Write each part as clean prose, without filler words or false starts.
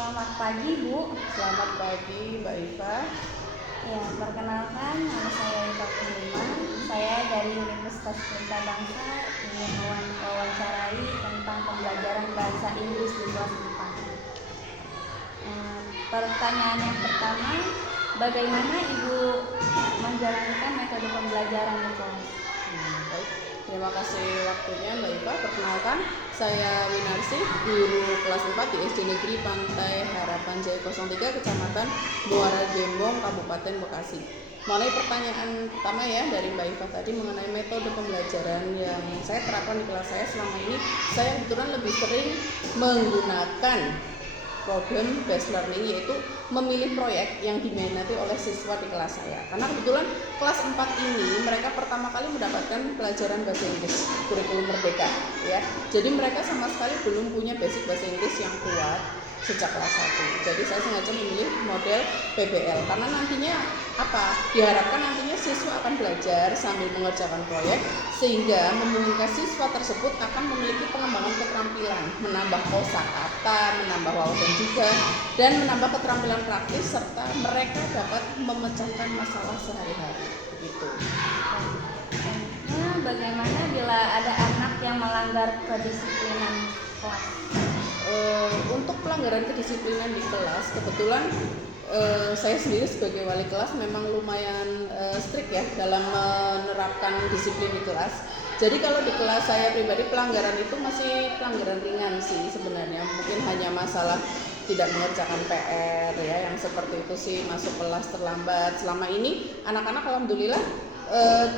Selamat pagi, Bu. Selamat pagi, Mbak Iva. Ya, perkenalkan, nama saya Iva Purnima. Saya dari Universitas Pelita Bangsa ingin mewawancarai tentang pembelajaran bahasa Inggris di kelas 4. Pertanyaan yang pertama, bagaimana Ibu menjalankan metode pembelajaran di kelas? Baik, terima kasih waktunya Mbak Iva. Perkenalkan, saya Winarsi, guru kelas 4 di SD Negeri Pantai Harapan Jaya 03, Kecamatan Muara Gembong, Kabupaten Bekasi. Mengenai pertanyaan pertama ya dari Mbak Iva tadi mengenai metode pembelajaran yang saya terapkan di kelas saya selama ini, saya kebetulan lebih sering menggunakan problem based learning, yaitu memilih proyek yang diminati oleh siswa di kelas saya. Karena kebetulan kelas 4 ini mereka pertama kali mendapatkan pelajaran bahasa Inggris kurikulum merdeka ya. Jadi mereka sama sekali belum punya basic bahasa Inggris yang kuat sejak kelas 1. Jadi saya sengaja memilih model PBL karena nantinya diharapkan nantinya siswa akan belajar sambil mengerjakan proyek sehingga memungkinkan siswa tersebut akan memiliki pengembangan keterampilan, menambah kosakata, menambah wawasan juga, dan menambah keterampilan praktis serta mereka dapat memecahkan masalah sehari-hari. Begitu. Bagaimana bila ada anak yang melanggar kedisiplinan kelas? Untuk pelanggaran kedisiplinan di kelas, kebetulan saya sendiri sebagai wali kelas memang lumayan strict ya dalam menerapkan disiplin di kelas. Jadi kalau di kelas saya pribadi pelanggaran itu masih pelanggaran ringan sih sebenarnya, mungkin hanya masalah tidak mengerjakan PR ya, yang seperti itu sih, masuk kelas terlambat. Selama ini anak-anak alhamdulillah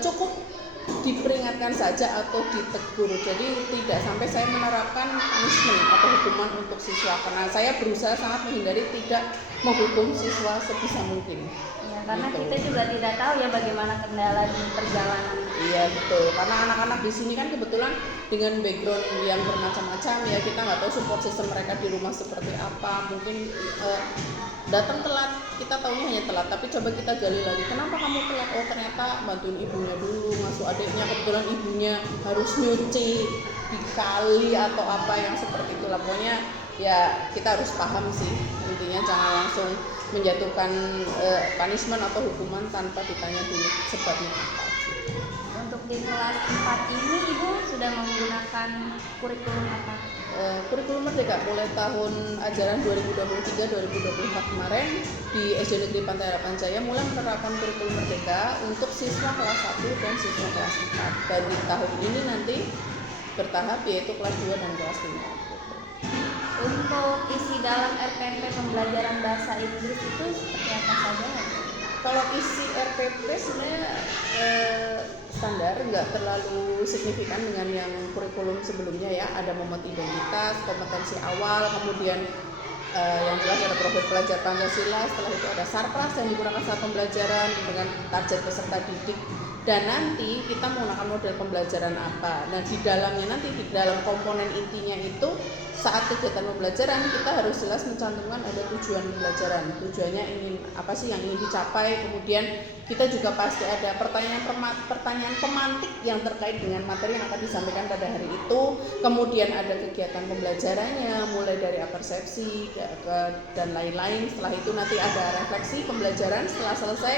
cukup diperingatkan saja atau ditegur, jadi tidak sampai saya menerapkan punishment atau hukuman untuk siswa karena saya berusaha sangat menghindari tidak menghukum siswa sebisa mungkin. Ya, karena gitu. kita juga tidak tahu ya bagaimana kendala di perjalanan. Iya betul, karena anak-anak di sini kan kebetulan dengan background yang bermacam-macam ya, kita nggak tahu support system mereka di rumah seperti apa. Mungkin datang telat, kita taunya hanya telat, tapi coba kita gali lagi, kenapa kamu telat? Oh ternyata bantuin ibunya dulu, ngasuh adiknya, kebetulan ibunya harus nyuci di kali atau apa yang seperti itu. Pokoknya ya kita harus paham sih, intinya jangan langsung menjatuhkan punishment atau hukuman tanpa ditanya dulu sebabnya apa. Untuk di kelas 4 ini Ibu sudah menggunakan kurikulum apa? Kurikulum Merdeka mulai tahun ajaran 2023-2024 kemarin di SD Negeri Pantai Harapan Jaya mulai menerapkan kurikulum Merdeka untuk siswa kelas 1 dan siswa kelas 4. Dan di tahun ini nanti bertahap yaitu kelas 2 dan kelas 5. Untuk isi dalam RPP pembelajaran bahasa Inggris itu seperti apa saja? Kalau isi RPP sebenarnya standar, nggak terlalu signifikan dengan yang kurikulum sebelumnya ya. Ada momot identitas, kompetensi awal, kemudian yang jelas ada profil pelajar Pancasila, setelah itu ada sarpras yang digunakan saat pembelajaran dengan target peserta didik, dan nanti kita menggunakan model pembelajaran apa. Nah di dalamnya nanti di dalam komponen intinya itu saat kegiatan pembelajaran kita harus jelas mencantumkan ada tujuan pembelajaran, tujuannya ingin apa sih yang ingin dicapai, kemudian kita juga pasti ada pertanyaan pemantik yang terkait dengan materi yang akan disampaikan pada hari itu, kemudian ada kegiatan pembelajarannya mulai dari persepsi dan lain-lain. Setelah itu nanti ada refleksi pembelajaran setelah selesai,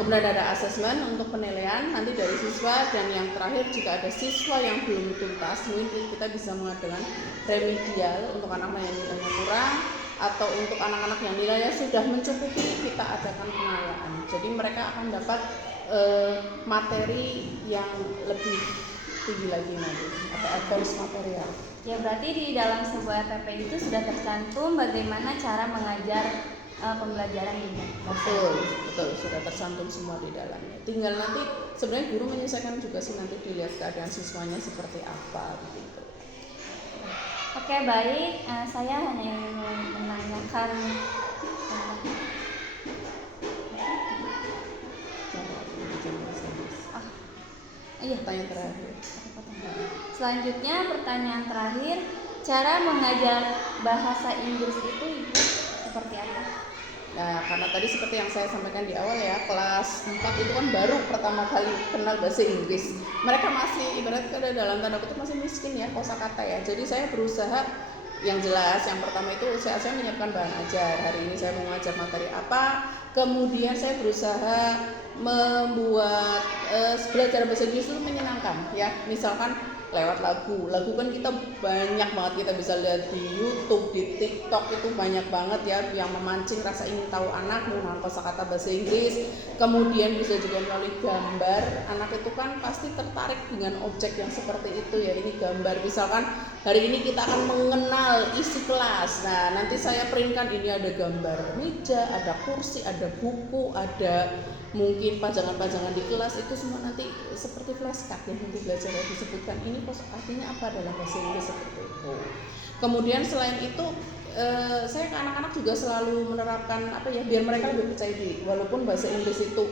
kemudian ada asesmen untuk penilaian nanti dari siswa, dan yang terakhir jika ada siswa yang belum tuntas mungkin kita bisa mengadakan remedial untuk anak-anak yang nilainya kurang, atau untuk anak-anak yang nilainya sudah mencukupi kita adakan pengayaan. Jadi mereka akan dapat materi yang lebih tinggi lagi nanti atau advance material. Ya berarti di dalam sebuah RPP itu sudah tercantum bagaimana cara mengajar pembelajaran ini. Betul, sudah tercantum semua di dalamnya. Tinggal nanti sebenarnya guru menyesuaikan juga sih, nanti dilihat keadaan siswanya seperti apa begitu. Oke baik, saya hanya ingin menanyakan pertanyaan terakhir. Selanjutnya pertanyaan terakhir, cara mengajar bahasa Inggris itu Ibu seperti apa? Nah, karena tadi seperti yang saya sampaikan di awal ya, kelas 4 itu kan baru pertama kali kenal bahasa Inggris. Mereka masih ibarat dalam tanda kutip masih miskin ya kosakata ya. Jadi saya berusaha Yang jelas yang pertama itu saya menyiapkan bahan ajar. Hari ini saya mau mengajar materi apa, kemudian saya berusaha membuat belajar bahasa Inggris itu menyenangkan ya. Misalkan lewat lagu kan kita banyak banget, kita bisa lihat di YouTube, di TikTok itu banyak banget ya yang memancing rasa ingin tahu anak menggunakan kosakata bahasa Inggris. Kemudian bisa juga melalui gambar, anak itu kan pasti tertarik dengan objek yang seperti itu ya. Ini gambar, misalkan hari ini kita akan mengenal isi kelas. Nah, nanti saya printkan, ini ada gambar meja, ada kursi, ada buku, ada mungkin pajangan-pajangan di kelas, itu semua nanti seperti flashcard yang nanti belajar disebutkan ini artinya apa dalam bahasa Inggris seperti itu. Kemudian selain itu saya ke anak-anak juga selalu menerapkan apa ya, biar mereka lebih percaya diri, walaupun bahasa Inggris itu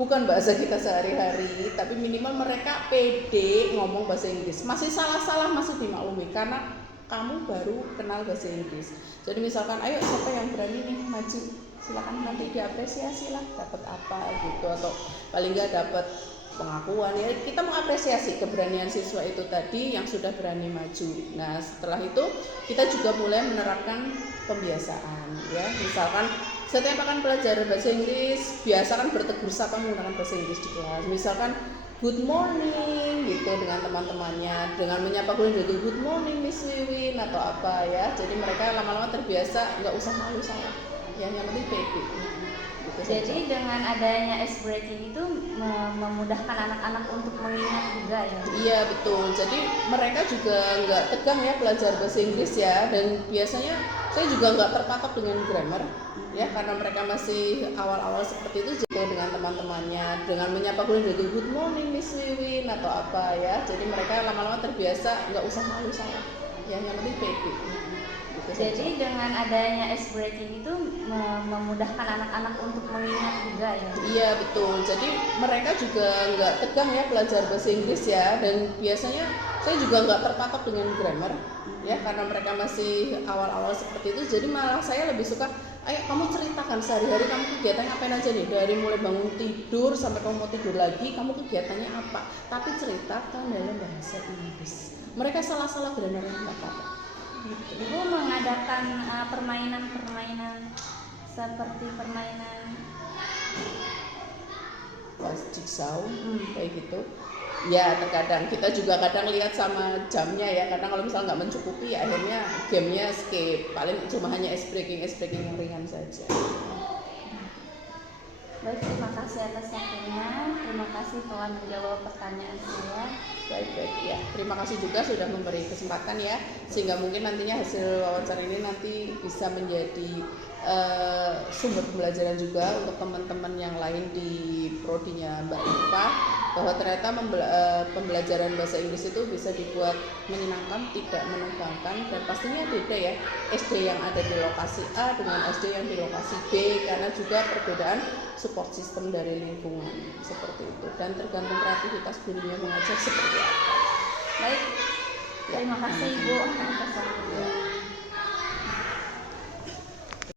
bukan bahasa kita sehari-hari, tapi minimal mereka pede ngomong bahasa Inggris. Masih salah-salah masih dimaklumi karena kamu baru kenal bahasa Inggris. Jadi misalkan, ayo siapa yang berani nih maju, silakan, nanti diapresiasi lah dapat apa gitu, atau paling nggak dapat pengakuan ya. Kita mengapresiasi keberanian siswa itu tadi yang sudah berani maju. Nah, setelah itu kita juga mulai menerapkan pembiasaan ya. Misalkan setiap akan belajar bahasa Inggris, biasakan bertegur sapa menggunakan bahasa Inggris di kelas. Misalkan good morning gitu dengan teman-temannya, dengan menyapa good morning Miss Wiwin atau apa ya. Jadi mereka lama-lama terbiasa, nggak usah malu salah. Yang penting pede. Gitu. Jadi dengan adanya ice breaking itu memudahkan anak-anak untuk mengingat juga ya. Iya betul. Jadi mereka juga nggak tegang ya belajar bahasa Inggris ya. Dan biasanya saya juga nggak terpatok dengan grammar ya, karena mereka masih awal-awal seperti itu. Juga dengan teman-temannya, dengan menyapa good morning Miss Wiwin atau apa ya. Jadi mereka lama-lama terbiasa, nggak usah malu salah. Yang penting pede. Jadi dengan adanya ice breaking itu memudahkan anak-anak untuk mengingat juga ya. Iya betul. Jadi mereka juga nggak tegang ya belajar bahasa Inggris ya. Dan biasanya saya juga nggak terpatok dengan grammar ya, karena mereka masih awal-awal seperti itu. Jadi malah saya lebih suka, ayo kamu ceritakan sehari-hari kamu kegiatan ngapain aja nih, dari mulai bangun tidur sampai kamu mau tidur lagi, kamu kegiatannya apa, tapi ceritakan dalam bahasa Inggris. Mereka salah-salah grammarnya nggak apa-apa. Ibu mengadakan permainan-permainan seperti permainan jigsaw kayak gitu ya. Terkadang kita juga kadang lihat sama jamnya ya, karena kalau misalnya nggak mencukupi ya akhirnya gamenya skip, paling cuma hanya ice breaking yang ringan saja. Baik, terima kasih atas waktunya. Terima kasih telah menjawab pertanyaan saya. Baik ya, terima kasih juga sudah memberi kesempatan ya, sehingga mungkin nantinya hasil wawancara ini nanti bisa menjadi sumber pembelajaran juga untuk teman-teman yang lain di prodinya Mbak Ipa, bahwa ternyata pembelajaran bahasa Inggris itu bisa dibuat menyenangkan, tidak menegangkan, dan pastinya beda ya SD yang ada di lokasi A dengan SD yang di lokasi B, karena juga perbedaan support system dari lingkungan seperti itu, dan tergantung kreativitas gurunya mengajar seperti apa. Baik, terima kasih Ibu atas waktunya.